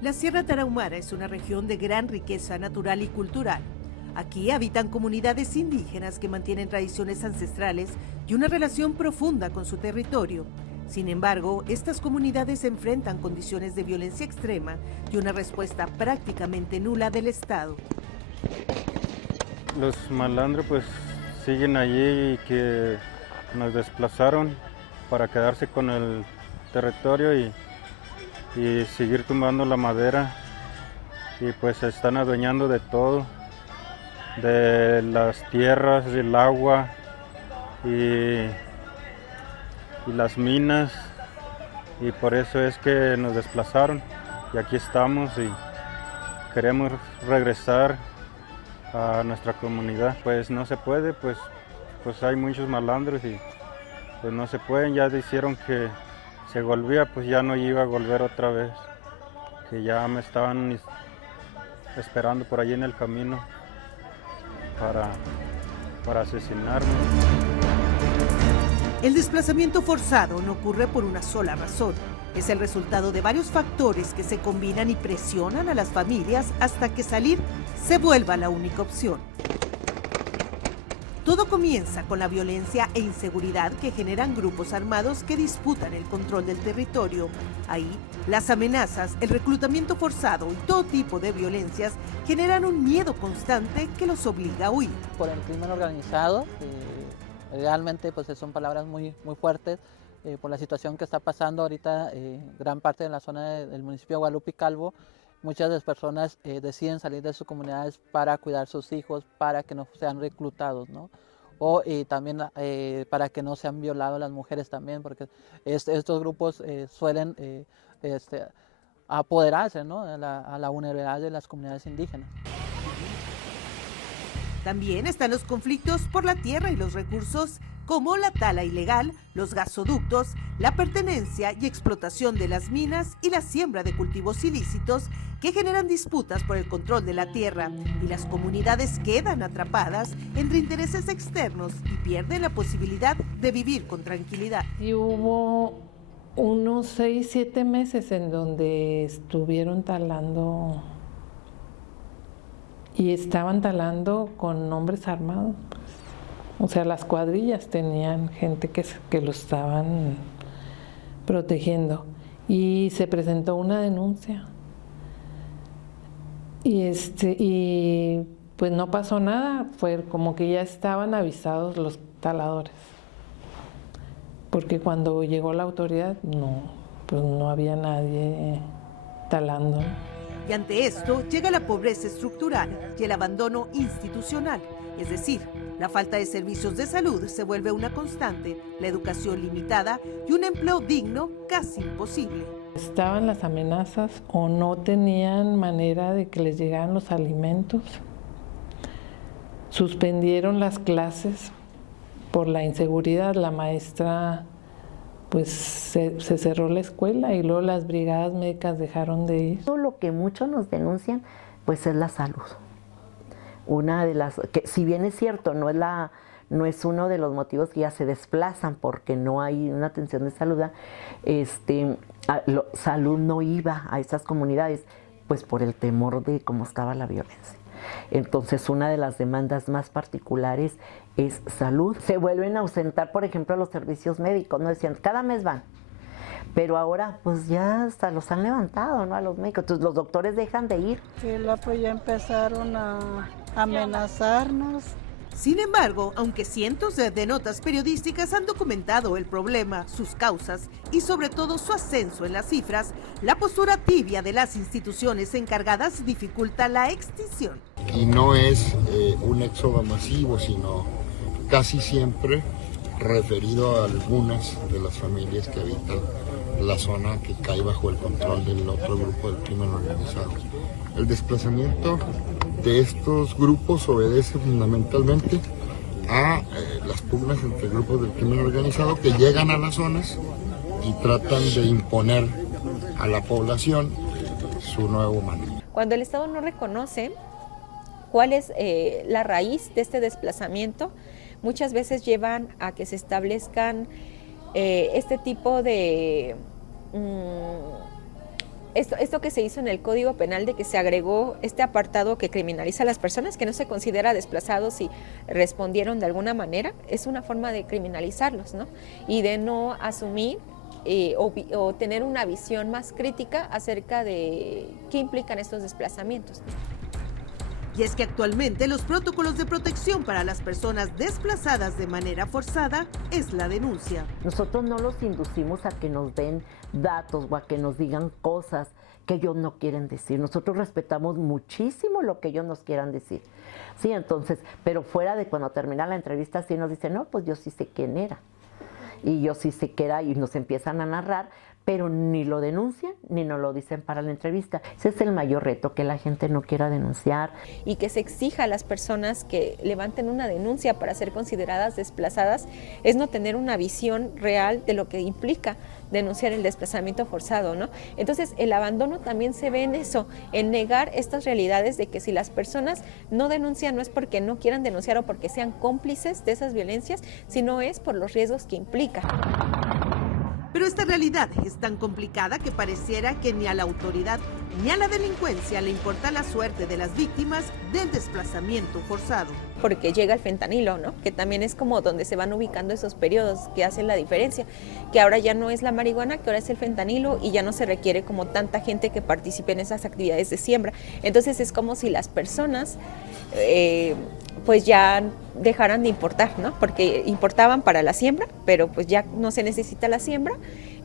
La Sierra Tarahumara es una región de gran riqueza natural y cultural. Aquí habitan comunidades indígenas que mantienen tradiciones ancestrales y una relación profunda con su territorio. Sin embargo, estas comunidades enfrentan condiciones de violencia extrema y una respuesta prácticamente nula del Estado. Los malandros pues siguen allí y que nos desplazaron para quedarse con el territorio y seguir tumbando la madera, y pues se están adueñando de todo, de las tierras, del agua y las minas, y por eso es que nos desplazaron y aquí estamos y queremos regresar a nuestra comunidad. Pues no se puede, pues hay muchos malandros y pues no se pueden. Ya dijeron que se volvía, pues ya no iba a volver otra vez, que ya me estaban esperando por allí en el camino para asesinarme. El desplazamiento forzado no ocurre por una sola razón. Es el resultado de varios factores que se combinan y presionan a las familias hasta que salir se vuelva la única opción. Todo comienza con la violencia e inseguridad que generan grupos armados que disputan el control del territorio. Ahí, las amenazas, el reclutamiento forzado y todo tipo de violencias generan un miedo constante que los obliga a huir. Por el crimen organizado, realmente pues son palabras muy fuertes, por la situación que está pasando ahorita gran parte de la zona del municipio de Guadalupe y Calvo. Muchas de las personas deciden salir de sus comunidades para cuidar a sus hijos, para que no sean reclutados, ¿no? O también para que no sean violadas las mujeres también, porque estos grupos suelen apoderarse, ¿no?, a la vulnerabilidad de las comunidades indígenas. También están los conflictos por la tierra y los recursos, como la tala ilegal, los gasoductos, la pertenencia y explotación de las minas y la siembra de cultivos ilícitos que generan disputas por el control de la tierra, y las comunidades quedan atrapadas entre intereses externos y pierden la posibilidad de vivir con tranquilidad. Y hubo unos 6, 7 meses en donde estuvieron talando y estaban talando con hombres armados. O sea, las cuadrillas tenían gente que lo estaban protegiendo. Y se presentó una denuncia. Y pues no pasó nada, fue como que ya estaban avisados los taladores. Porque cuando llegó la autoridad, pues no había nadie talando. Y ante esto llega la pobreza estructural y el abandono institucional, es decir, la falta de servicios de salud se vuelve una constante, la educación limitada y un empleo digno casi imposible. Estaban las amenazas o no tenían manera de que les llegaran los alimentos. Suspendieron las clases por la inseguridad. La maestra pues se cerró la escuela y luego las brigadas médicas dejaron de ir. Lo que muchos nos denuncian pues es la salud. Una de las que, si bien es cierto, no es uno de los motivos que ya se desplazan porque no hay una atención de salud, salud no iba a esas comunidades pues por el temor de cómo estaba la violencia. Entonces una de las demandas más particulares es salud. Se vuelven a ausentar, por ejemplo, los servicios médicos, ¿no? Decían, cada mes van, pero ahora pues ya hasta los han levantado, ¿no?, a los médicos. Entonces los doctores dejan de ir. Sí, pues ya empezaron a amenazarnos. Sin embargo, aunque cientos de notas periodísticas han documentado el problema, sus causas y sobre todo su ascenso en las cifras, la postura tibia de las instituciones encargadas dificulta la extinción. Y no es un éxodo masivo, sino casi siempre referido a algunas de las familias que habitan la zona que cae bajo el control del otro grupo del crimen organizado. El desplazamiento de estos grupos obedece fundamentalmente a las pugnas entre grupos del crimen organizado que llegan a las zonas y tratan de imponer a la población su nuevo mando. Cuando el Estado no reconoce cuál es la raíz de este desplazamiento, muchas veces llevan a que se establezcan este tipo de esto que se hizo en el Código Penal de que se agregó este apartado que criminaliza a las personas que no se considera desplazados y respondieron de alguna manera, es una forma de criminalizarlos, ¿no? Y de no asumir o tener una visión más crítica acerca de qué implican estos desplazamientos. Y es que actualmente los protocolos de protección para las personas desplazadas de manera forzada es la denuncia. Nosotros no los inducimos a que nos den datos o a que nos digan cosas que ellos no quieren decir. Nosotros respetamos muchísimo lo que ellos nos quieran decir. Sí, entonces, pero fuera de cuando termina la entrevista, sí nos dicen, no, pues yo sí sé quién era. Y yo sí sé qué era, y nos empiezan a narrar, pero ni lo denuncian ni nos lo dicen para la entrevista. Ese es el mayor reto, que la gente no quiera denunciar. Y que se exija a las personas que levanten una denuncia para ser consideradas desplazadas, es no tener una visión real de lo que implica denunciar el desplazamiento forzado, ¿no? Entonces el abandono también se ve en eso, en negar estas realidades de que si las personas no denuncian no es porque no quieran denunciar o porque sean cómplices de esas violencias, sino es por los riesgos que implica. Pero esta realidad es tan complicada que pareciera que ni a la autoridad ni a la delincuencia le importa la suerte de las víctimas del desplazamiento forzado. Porque llega el fentanilo, ¿no? Que también es como donde se van ubicando esos periodos que hacen la diferencia, que ahora ya no es la marihuana, que ahora es el fentanilo y ya no se requiere como tanta gente que participe en esas actividades de siembra. Entonces es como si las personas pues ya dejaran de importar, ¿no? Porque importaban para la siembra, pero pues ya no se necesita la siembra,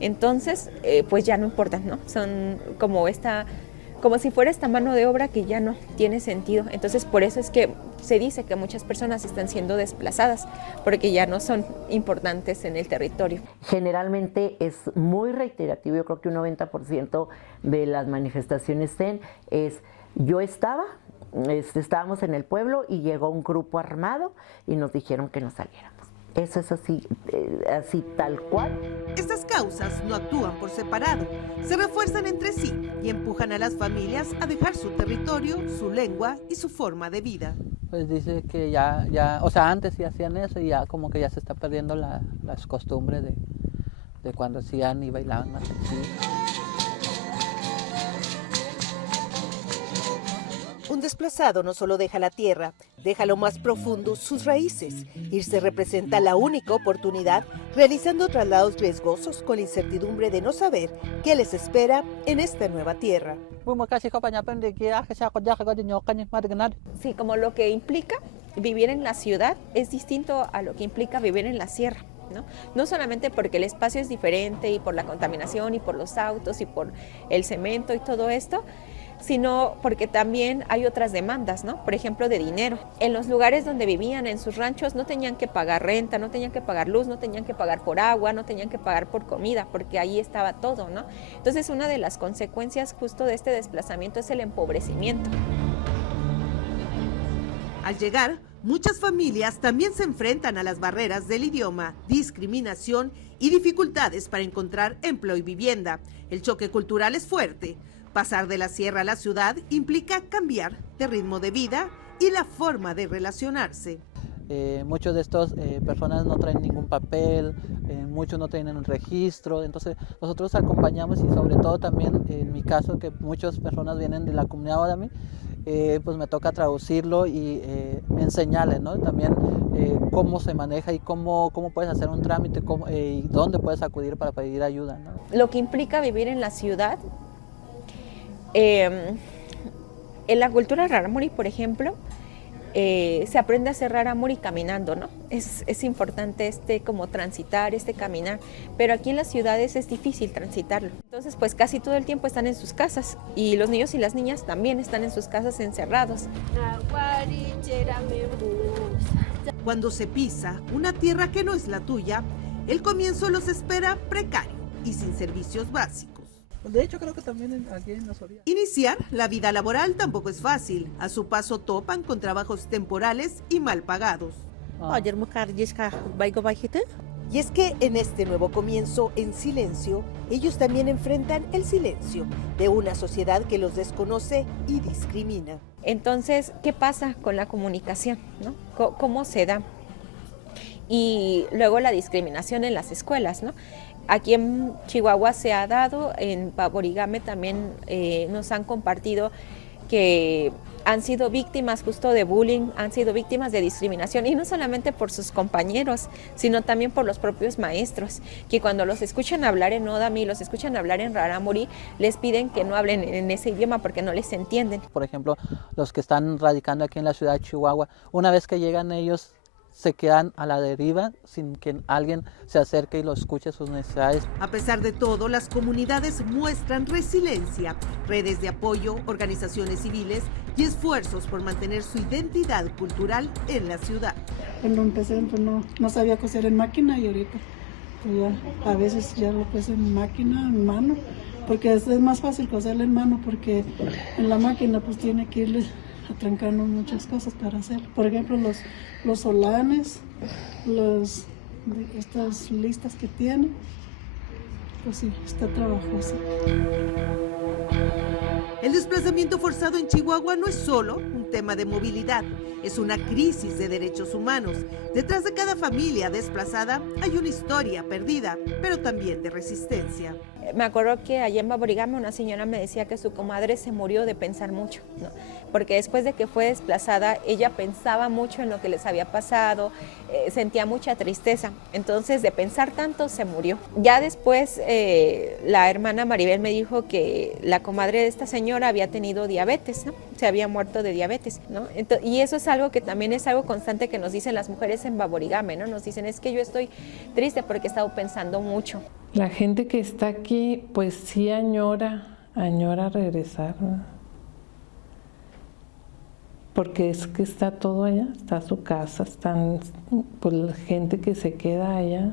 entonces pues ya no importan, ¿no? Son como si fuera esta mano de obra que ya no tiene sentido. Entonces por eso es que se dice que muchas personas están siendo desplazadas, porque ya no son importantes en el territorio. Generalmente es muy reiterativo, yo creo que un 90% de las manifestaciones es yo estábamos en el pueblo y llegó un grupo armado y nos dijeron que nos saliéramos. Eso es así tal cual. Estas causas no actúan por separado, se refuerzan entre sí y empujan a las familias a dejar su territorio, su lengua y su forma de vida. Pues dice que ya, o sea, antes sí hacían eso y ya como que ya se está perdiendo las costumbres de cuando hacían y bailaban más así. Un desplazado no solo deja la tierra, deja lo más profundo sus raíces. Irse representa la única oportunidad, realizando traslados riesgosos con la incertidumbre de no saber qué les espera en esta nueva tierra. Sí, como lo que implica vivir en la ciudad es distinto a lo que implica vivir en la sierra. No solamente porque el espacio es diferente y por la contaminación y por los autos y por el cemento y todo esto, sino porque también hay otras demandas, ¿no? Por ejemplo, de dinero. En los lugares donde vivían, en sus ranchos, no tenían que pagar renta, no tenían que pagar luz, no tenían que pagar por agua, no tenían que pagar por comida, porque ahí estaba todo, ¿no? Entonces, una de las consecuencias justo de este desplazamiento es el empobrecimiento. Al llegar, muchas familias también se enfrentan a las barreras del idioma, discriminación y dificultades para encontrar empleo y vivienda. El choque cultural es fuerte. Pasar de la sierra a la ciudad implica cambiar de ritmo de vida y la forma de relacionarse. Muchos de estos personas no traen ningún papel, muchos no tienen un registro, entonces nosotros acompañamos y sobre todo también en mi caso que muchas personas vienen de la comunidad Guarani, pues me toca traducirlo y enseñarles, ¿no? También cómo se maneja y cómo puedes hacer un trámite y dónde puedes acudir para pedir ayuda, ¿no? Lo que implica vivir en la ciudad. En la cultura rarámuri, por ejemplo, se aprende a hacer rarámuri caminando, ¿no? Es importante como transitar, caminar, pero aquí en las ciudades es difícil transitarlo. Entonces, pues casi todo el tiempo están en sus casas y los niños y las niñas también están en sus casas encerrados. Cuando se pisa una tierra que no es la tuya, el comienzo los espera precario y sin servicios básicos. De hecho, creo que también aquí en la Soria. Iniciar la vida laboral tampoco es fácil. A su paso topan con trabajos temporales y mal pagados. Y es que en este nuevo comienzo en silencio, ellos también enfrentan el silencio de una sociedad que los desconoce y discrimina. Entonces, ¿qué pasa con la comunicación, ¿no? ¿Cómo se da? Y luego la discriminación en las escuelas, ¿no? Aquí en Chihuahua se ha dado, en Baborigame también nos han compartido que han sido víctimas justo de bullying, han sido víctimas de discriminación, y no solamente por sus compañeros, sino también por los propios maestros, que cuando los escuchan hablar en Odami, los escuchan hablar en Rarámuri, les piden que no hablen en ese idioma porque no les entienden. Por ejemplo, los que están radicando aquí en la ciudad de Chihuahua, una vez que llegan ellos, se quedan a la deriva sin que alguien se acerque y los escuche sus necesidades. A pesar de todo, las comunidades muestran resiliencia, redes de apoyo, organizaciones civiles y esfuerzos por mantener su identidad cultural en la ciudad. Cuando empecé, pues no sabía coser en máquina, y ahorita pues ya, a veces ya lo coso en máquina, en mano, porque es más fácil coserlo en mano, porque en la máquina pues tiene que irle atrancando muchas cosas para hacer. Por ejemplo, los solanes, estas listas que tiene, pues sí, está trabajoso. El desplazamiento forzado en Chihuahua no es solo un tema de movilidad, es una crisis de derechos humanos. Detrás de cada familia desplazada hay una historia perdida, pero también de resistencia. Me acuerdo que allá en Baborigame una señora me decía que su comadre se murió de pensar mucho, ¿no? Porque después de que fue desplazada, ella pensaba mucho en lo que les había pasado, sentía mucha tristeza, entonces de pensar tanto se murió. Ya después la hermana Maribel me dijo que la comadre de esta señora había tenido diabetes, ¿no? Se había muerto de diabetes, ¿no? Y eso es algo que también es algo constante que nos dicen las mujeres en Baborigame, ¿no? Nos dicen, es que yo estoy triste porque he estado pensando mucho. La gente que está aquí, pues sí añora regresar, ¿no? Porque es que está todo allá, está su casa, están pues la gente que se queda allá,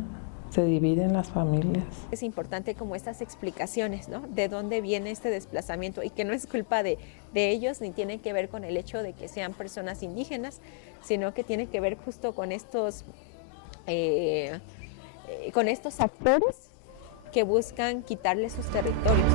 se dividen las familias. Es importante como estas explicaciones, ¿no? De dónde viene este desplazamiento, y que no es culpa de ellos, ni tiene que ver con el hecho de que sean personas indígenas, sino que tiene que ver justo con estos actores que buscan quitarles sus territorios.